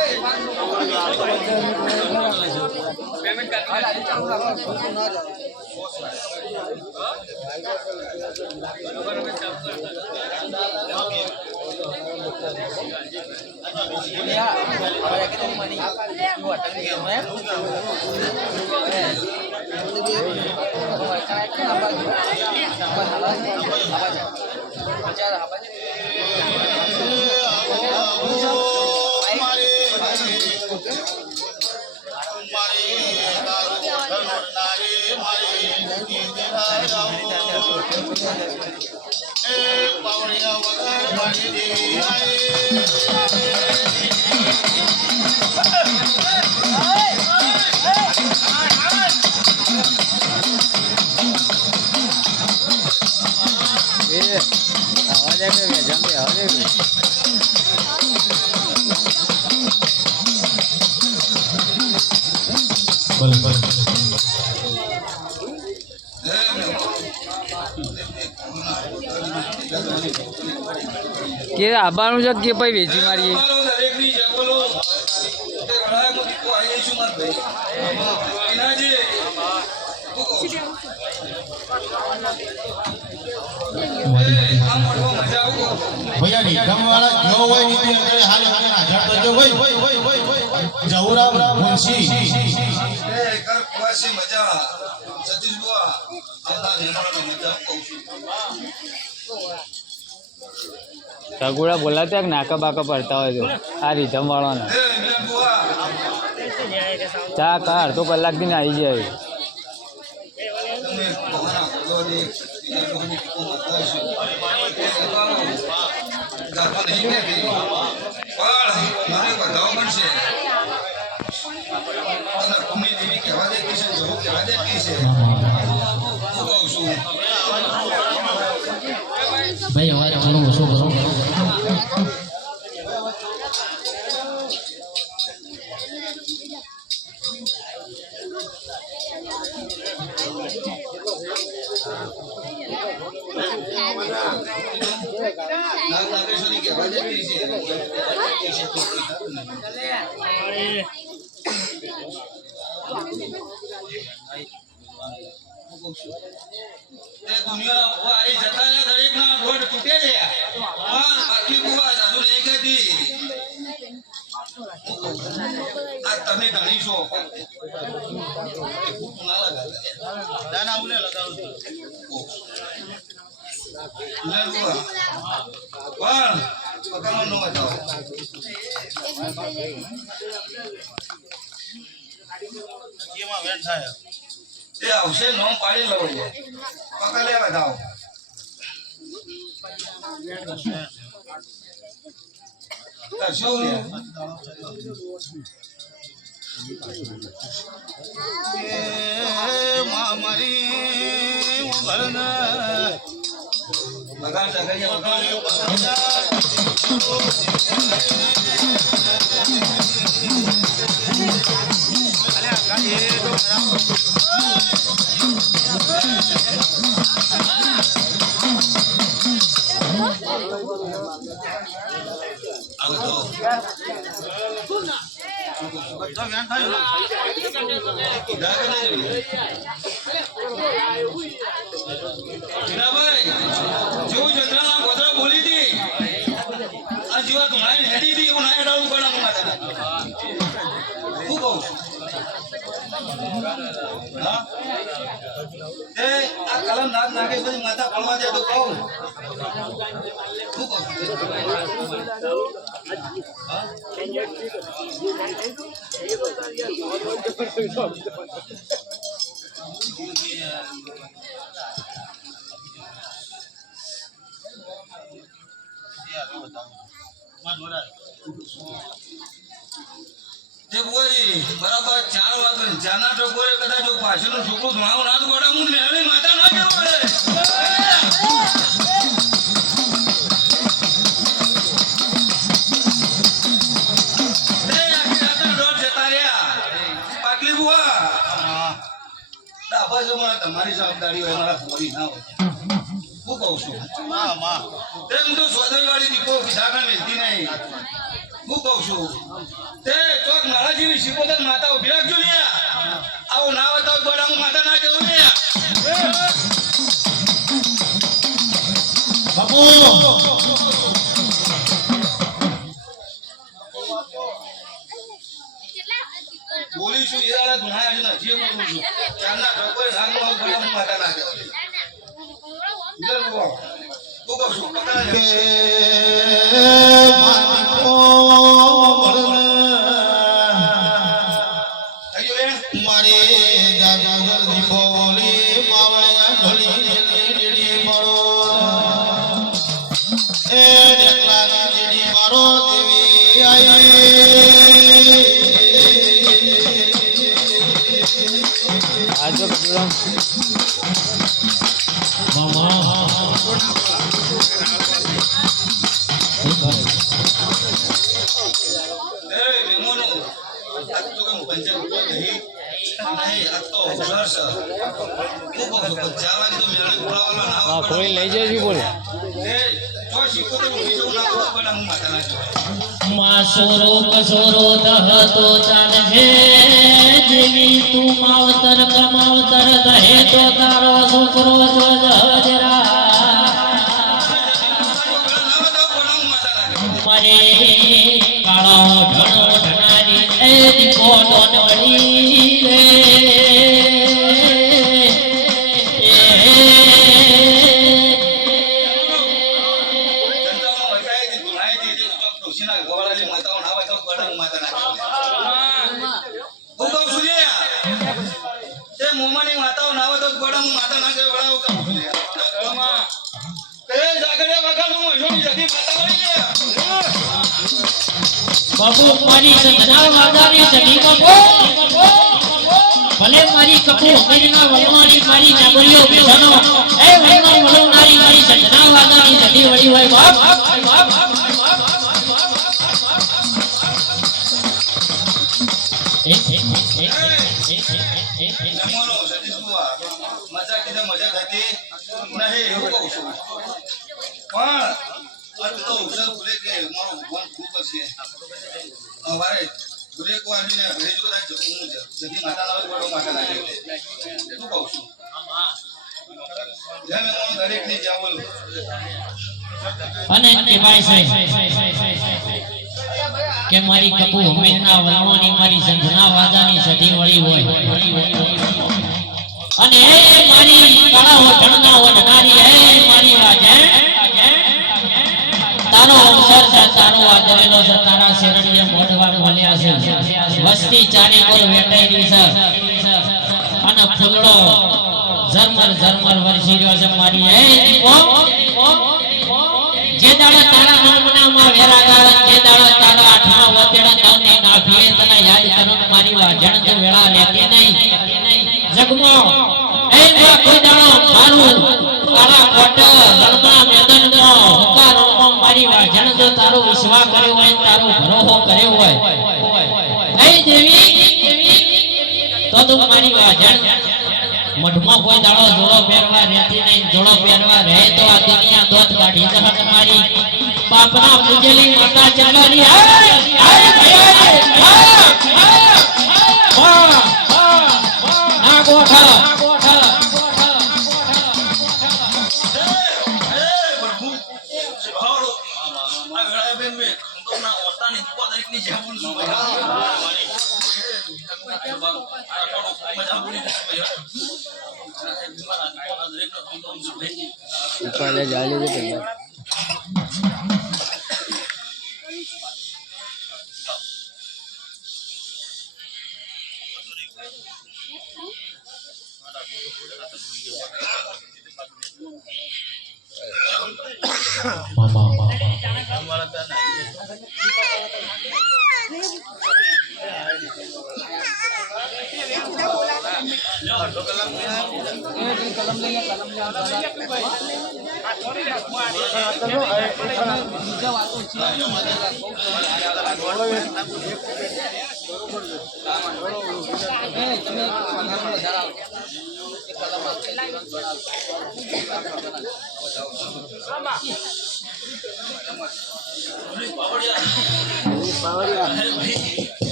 કે આબાનું છે કે ભાઈ વેચી મારીએ આમ મોઢો મજા આવું ભૈયા નિગમવાળા જો હોય નીતિ અંદર હાલ અંદર હાજર તો જો હોય જહુરામ મુનશી એ કર કુવાસી મજા સતીશ બુઆ આવતા નિર્માણનો મજા કહું છું સગુડા બોલાતા કે નાકા બાકા પડતા હોય તો આ રીધમ વાળાના એ મિલન બુઆ ચા કા અડધો કલાક થી આવી જાય તમે કોના બોલોની એ લોકોની કો મતા છે એ સવાલો ગાતો નહીં કે પણ મારે બધાઓ બનશે અને ભૂમિ દેવી કહેવા દેતી છે જરૂર કહેવા દેતી છે હું કહું છું ભાઈ અવાજ થોડો ઓછો કરો નાગેશ્વરી કહેવા દેતી છે એ દુનિયાના ભૂવા આવી જતા ને દરેકના રોડ તૂટે છે પણ બાકી ભૂવા જાદુ નહીં કહેતી આ તમે ઘણી છો ના લગાવે ના ઉલે લગાવું ના ભૂવા પણ પકડવાનું ન બતાવો કેમાં વેટ થાય એ આવશે નોમ પાડી લો પકડ લે બતાવો શું લે મારી ભરના બગાડ સગાઈ જેવું ચંદ્રના ગોધરા બોલી હતી આ જેવા ધોળાઈ હેડી હતી એવું ના હેડાવું પણ હું માતા શું કહું હા એ આ કલમ નાગ નાખે પછી માતા પડવા દે તો કહું શું કહું બરાબર 4 વાગે જાના ટકોરે કદાચ પાછળનું છોકરું ધોળાવ ના ગોડા હું મેળવી માતા ના કેવું તમારી જવાબદારી હોય મારા ફોરી ના હોય હું કહું છું હું તો સ્વદય વાળી દીપો કીધા મિલતી નહીં હું કહું છું તે ચોક મારા જેવી શિકોતર માતા ઉભી રાખજો ને આવું ના હોય તો ગોડા હું માતા ના કેવું ને બાપુ બોલીશું એ આલા ધુણાયા છે જે બોલું છું ચારના ટકોરે નાગનો ગોડા હું માતા ના કેવું લે બોલો હું કહું છું પકડા કે મારી જાગર દીપો બોલી માવળિયા ઢોલી જેડી મારો એ ડેકલાની જેડી મારો દેવી આઈ આજો કપડો કોઈ લઈ જાય બોલે માસોરો કસોરો દહતો ચાલશે જેવી તું માવતર કમાવતર દહે તો તારો છોકરો જો જરા અમારે કાળો ઢણો ઢણારી એ દીપો ડોનવડી રે જનતામાં વસાઈ હતી, ધોળાઈ હતી, તે તો ડોશીના ગવાળાની માતાઓ ના હોય તો ગોળાની માતા નાખી. હું કહું છું લે, તે મોમાની માતાઓ ના હોય તો ગોળાની માતા નાખે, વળાવું કહું છું લે. એ જાગડે વગાડું મહિનોની જતી માતા વળી લે. બાપુ મારી સંતના વાદાની સદી બાપુ ભલે મારી કપુ અમીરના વલવાણી મારી નાગરીઓ બેસનો એ વલનો વલવનારી મારી સંતના વાદાની સદી વળી હોય બાપ નમોનો સતીશ બુઆ, મજા કીધે મજા થતી નહીં, એવું કહું છું. પણ આ તો ઉછળ ભૂલે કે મારો ભગવાન ખૂબ હશે. અમારે ભૂલે કો આવીને ઘરે જો કદાચ હું જતી માતા લાવે બડો માતા લાગે એટલું કહું છું. જેમ એમાં દરેકની જ્યાં બોલું અને કહેવાય છે કે મારી કપુ અમીરના વલવાણી મારી સંતના વાદાની સદી વળી હોય અને એ મારી કાળા ઢણના ઓઢનારી એ મારી વાજે તારો અવસર છે, તારો આદરેલો છે, તારા શેરડીએ મોઢવા બોલ્યા છે, વસ્તી ચારે કોર વેટાઈ છે અને ફૂલડો ઝરમર ઝરમર વરસી રહ્યો છે મારી એ દીપો જે દાડા તારા નામનામાં વેરા ગાળ જે દાડા તારા આઠમા વતેડા નવને નાભીએ તને યાદ કરું મારી વાજણ તો વેળા લેતી નહીં જગમાં એ માં કોઈ દાડો મારું કાળા કોટ રણમાં મેદાનમાં હુકારોમાં મારી વાજણ તો તારો વિશ્વાસ કર્યો હોય તારો ભરોસો કર્યો હોય એ દેવી તો તું મારી વાજણ મઢમાં કોઈ દાડો જોડો પહેરવા રહેતી નહીં, જોડો પહેરવા રહે તો આ દુનિયા દોત કાઢી જહત મારી બાપના પૂજેલી માતા ચાલવાની ના ગોઠા પ્રભુ શિવાળો આ વેળા બેન મે તો ના ઓતાની દરેકની જ્યાં બોલું છું ભાઈ. મજા બોલી ભાઈ. ઉપાડે જાળી દે પેલા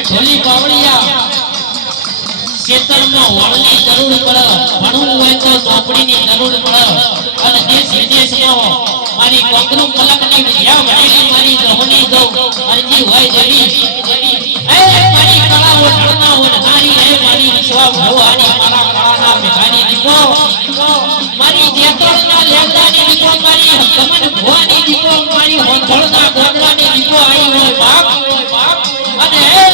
ઢોલી પાવડિયા ખેતરમાં વળની જરૂર પડે, ભણવું હોય તો ચોપડીની જરૂર પડે અને દેશ વિદેશમાં મારી કોકરું કલકની વિદ્યા ભણેલી મારી દહોની દઉં અરજી હોય જેવી એ મારી કળાઓ ઢળના ઓઢનારી એ મારી વિશ્વા ભવાની મારા કળાના મેઘાની દીપો મારી જેતોળના લેવડાની દીપો મારી ગમન ભવાની દીપો મારી હોંધળના ગોદડાની દીપો આવી હોય બાપ અને એ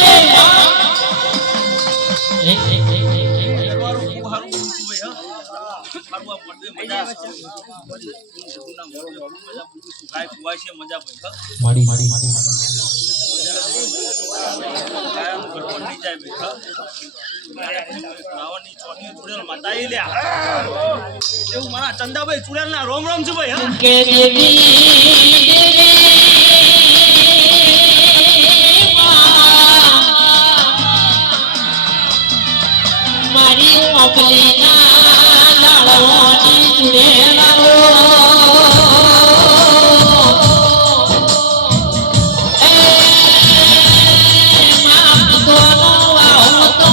ચંદાભાઈ ચુડેલ ના રોમ રોમ છે ભાઈ. કે મારી મોકલી ના લાડવાની ચુડેલાઓ એ માપ તો આવું તો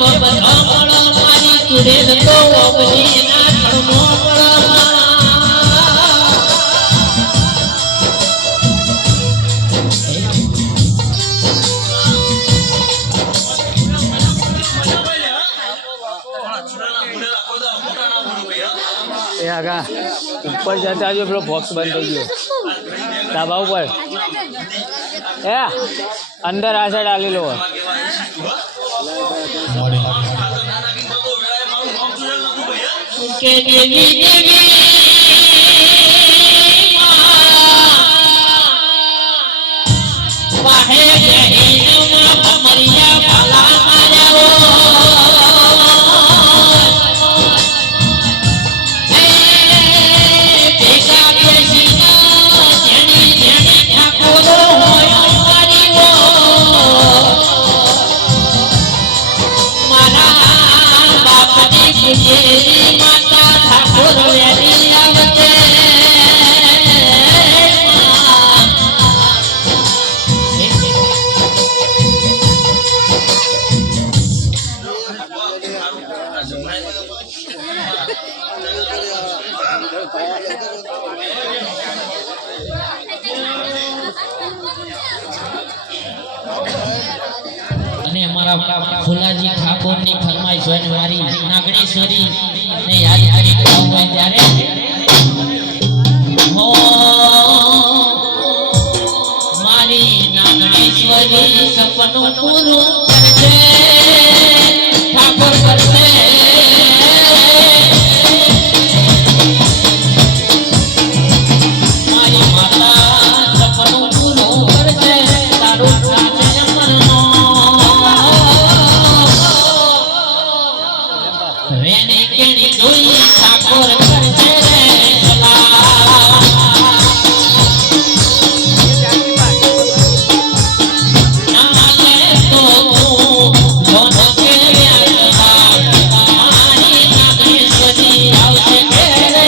દેવ બધા મળો મારી ચુડેલ તો ઓબલી ના ખડમો એ આગા ઉપર જતા જો પેલો બોક્સ બંધ થઈ ગયો ધાબા ઉપર એ અંદર આ સાઈડ આલી લો કે દેવી દેવી વાહે જહીના મરિયા ભાલા માર્યા માતા ઠાકોર વેલી આવતે અને અમારા ફુલાજી ઠાકોરની ફરમાઈશ હોય મારી નાગણેશ્વરી ને યાદ કરી ગાવું હોય ત્યારે હો મારી નાગણેશ્વરી સપનું પૂરું કરશે ઠાકોર કરશે મારી માતા સપનું પૂરું કરશે તારું રેણી કેણી જોઈ ઠાકોર કરશે રે નાલે તો જોનો કે મારી નાગેશ્વરી આવશે કે રે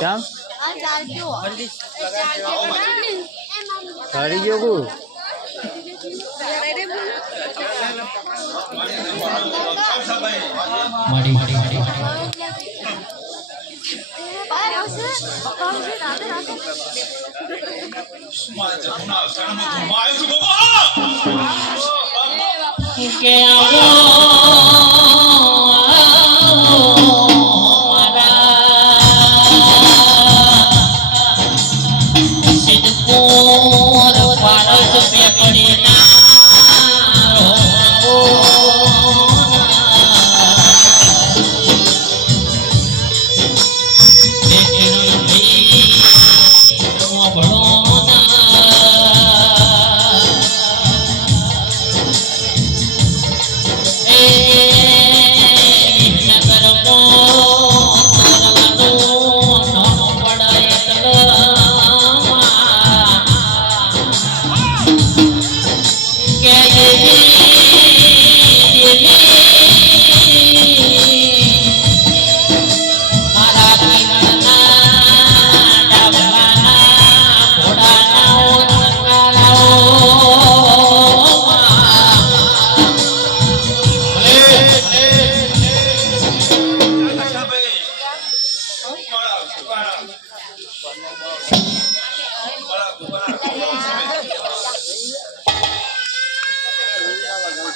કેમ કરી ગયો કુ કે આવો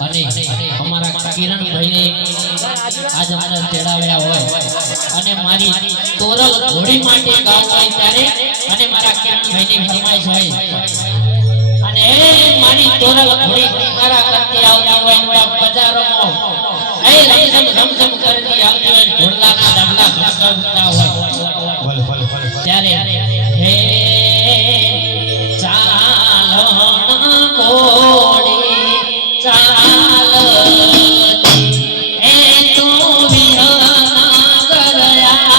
અને અમારા કિરણભાઈને આજ મને તેડાવ્યા હોય અને મારી તોરલ ઘોડી માટે ગાવું હોય ત્યારે અને મારા કિરણભાઈની ફરમાઈશ હોય અને મારી તોરલ ઘોડી મારા કરતી આવતી હોય બજારોમાં રમઝમ કરતી આવતી હોય ઘોડલાના ડગલા ખસખસતા હોય ત્યારે હે ચાલણ ઘોડી ચાલ એ તો વિહના કરાઈ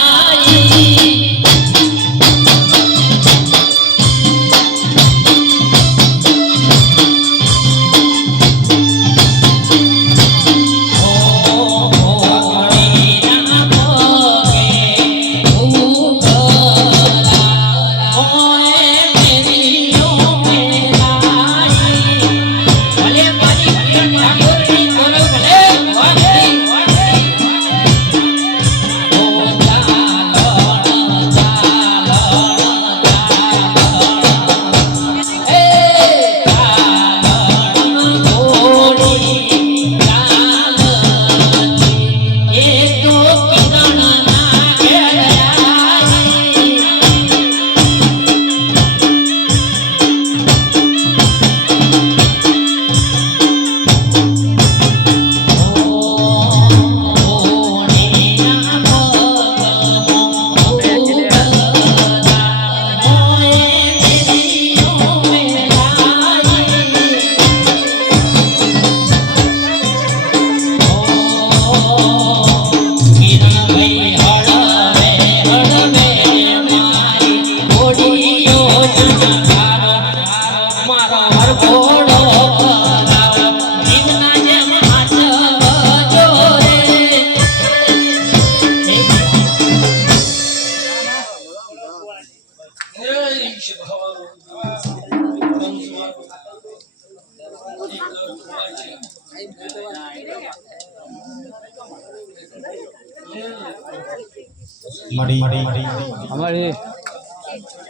અમારી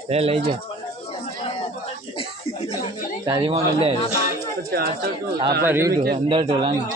લે લઈ જાઓ તારી માં લે આ પર રીડ અંદર ટોલાની